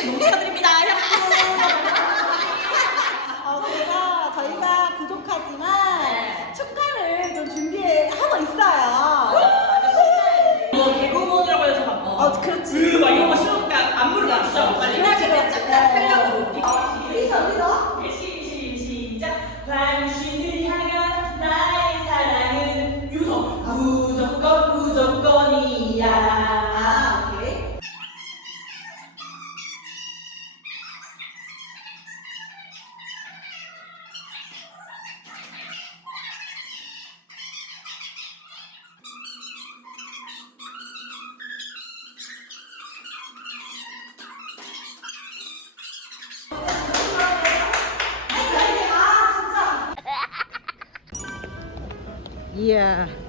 어, 너무 축하드립니다. 이야.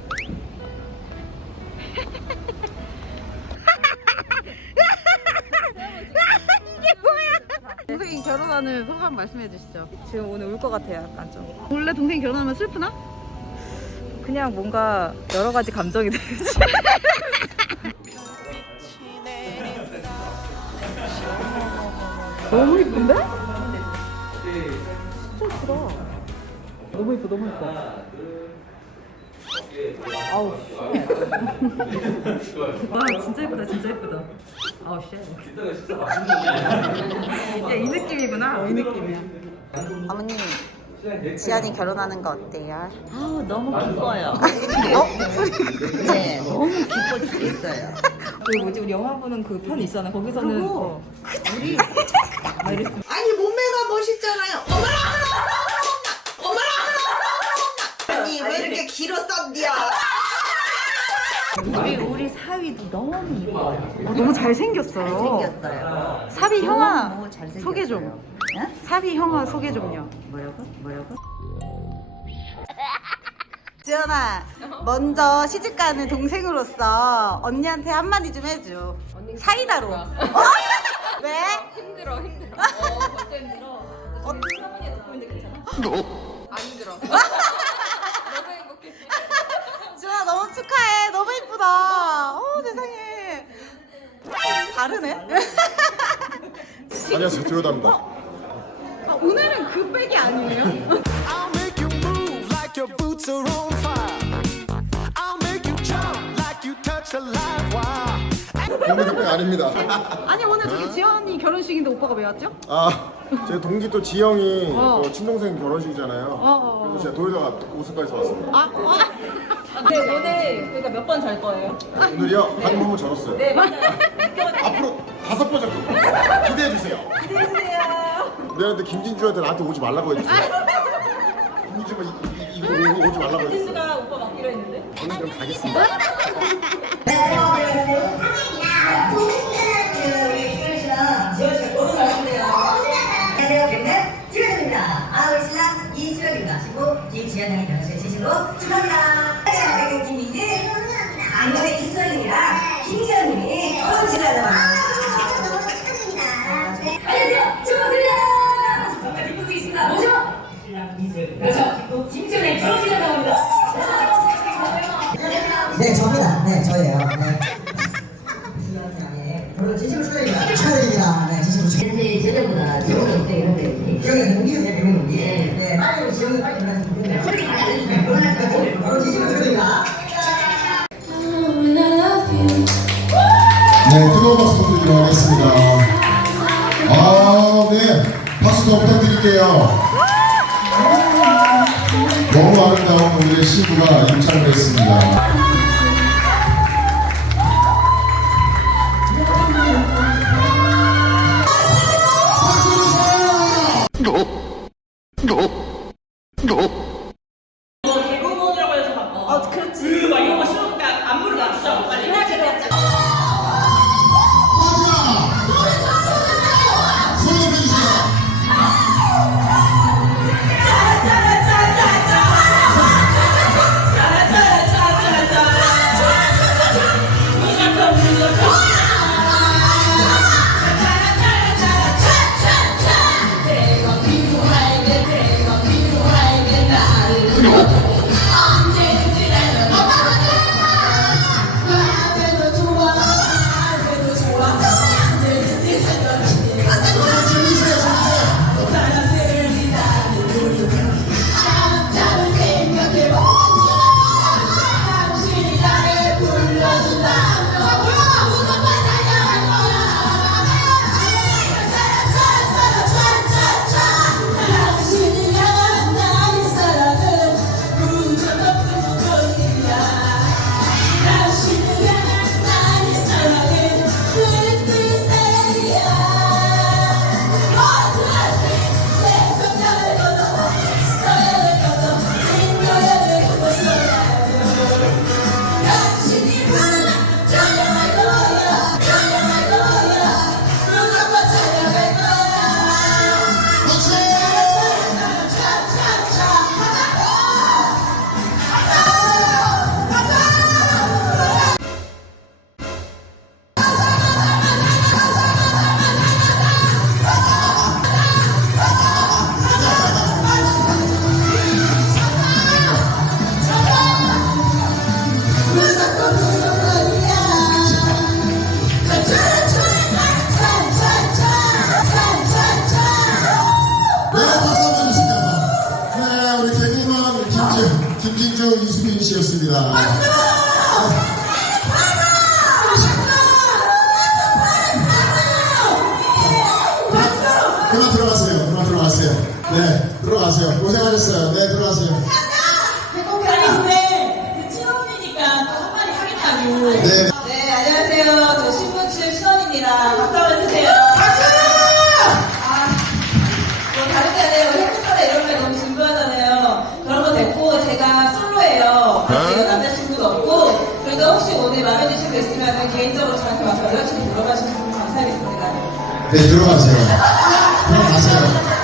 이게 뭐야? 동생이 결혼하는 소감 말씀해 주시죠. 지금 오늘 울 것 같아요, 약간 좀. 원래 동생이 결혼하면 슬프나? 그냥 뭔가 여러 가지 감정이 들지. 너무 이쁜데? 진짜 예쁘다. 너무 이뻐, 너무 이뻐. 아우, 와, 진짜 예쁘다, 진짜 예쁘다. 아우, 쉣. 야, 이 느낌이구나. 이 느낌이야. 어머님, 지안이 결혼하는 거 어때요? 아우 너무 기뻐요. 어? 목소리가. 네, 너무 기뻐 죽겠어요. 그 뭐지, 우리 영화 보는 그 편 있잖아. 거기서는. 어. 아니 몸매가 멋있잖아요. 어머나 어머나 이렇게 길었었디야? 우리 우리 사위도 너무 이뻐요. 어, 너무 잘생겼어요. 잘생겼어요. 사비 형아, 너무 잘생겼어요. 소개 좀. 응? 사비 형아 소개 좀요. 뭐라고? 뭐라고? 지연아, 먼저 시집 가는 동생으로서 언니한테 한마디 좀 해줘. 사이다로. 어? 왜? 힘들어, 힘들어. 어, 벌써 힘들어. 어, 할머니가 듣고 있는데 괜찮아? 안 힘들어. 안녕하세요 조요다입니다. 아, 오늘은 그 백이 아니에요? I'll make you move like your boots are on fire. I'll make you jump like you touch a live wire. 오늘 그백 아닙니다. 아니 오늘 저기 지연이 결혼식인데 오빠가 왜 왔죠? 아, 제 동기 또 지영이 어. 또 친동생 결혼식이잖아요. 어, 어. 그래서 제가 도요다가 오스까지 왔습니다. 아, 아. 네, 오늘 그러니까 몇 번 잘 거예요? 오늘이요? 방금 한번 적었어요. 네, 맞아요. 앞으로 다섯 번 적고 기대해 주세요. 기대해 주세요. 미안한데 김진주한테 나한테 오지 말라고 해주세요. 김진주가 이- 이- 이거 이거 오지 말라고 해주세요. 진수가 오빠 맡기로 했는데. 저는 그럼 가겠습니다. 진심으로 축하합니다. 그리고 김민지, 안녕의 이수련입니다. 김지현님이 결혼식을 하려고 안녕하세요. 축하드립니다. 정말 수 있습니다. 뭐죠? 그렇죠. 결혼식을 하려고 합니다. 네, 저입니다. 네, 저예요. 네. 여러분 진심으로 축하드립니다. 축하드립니다. 네, 진심으로 축하드립니다. 현재 전에보다 좋은 어때 이런 데 지영이 동기는 네, 동기. 네, 네, 빨리 우리 지영이 빨리 결혼했으면 좋겠네요. 소리 많이 알려주세요. 여러분 진심으로 축하드립니다. 네, 뜨거운 박수 부탁드리도록 하겠습니다. 아, 네. 박수 더 부탁드릴게요. 너무 아름다운 우리의 신부가 입장을 했습니다. 뭐 모드라고 해서 막 어. 어, 그렇지. 그막 이런 거 싫으니까 안무를 맞추자고 빨리. 씨였습니다. 그만 들어가세요. 그만 들어가세요. 네, 들어가세요. 고생하셨어요. 네, 들어가세요. 아니 근데 그 친언니니까 또 한마디 하겠다고. 네. 그래도 혹시 오늘 마음에 드신 분 있으면 개인적으로 저한테 와서 연락처를 물어봐 주시면 감사하겠습니다. 네, 들어가세요. 들어가세요.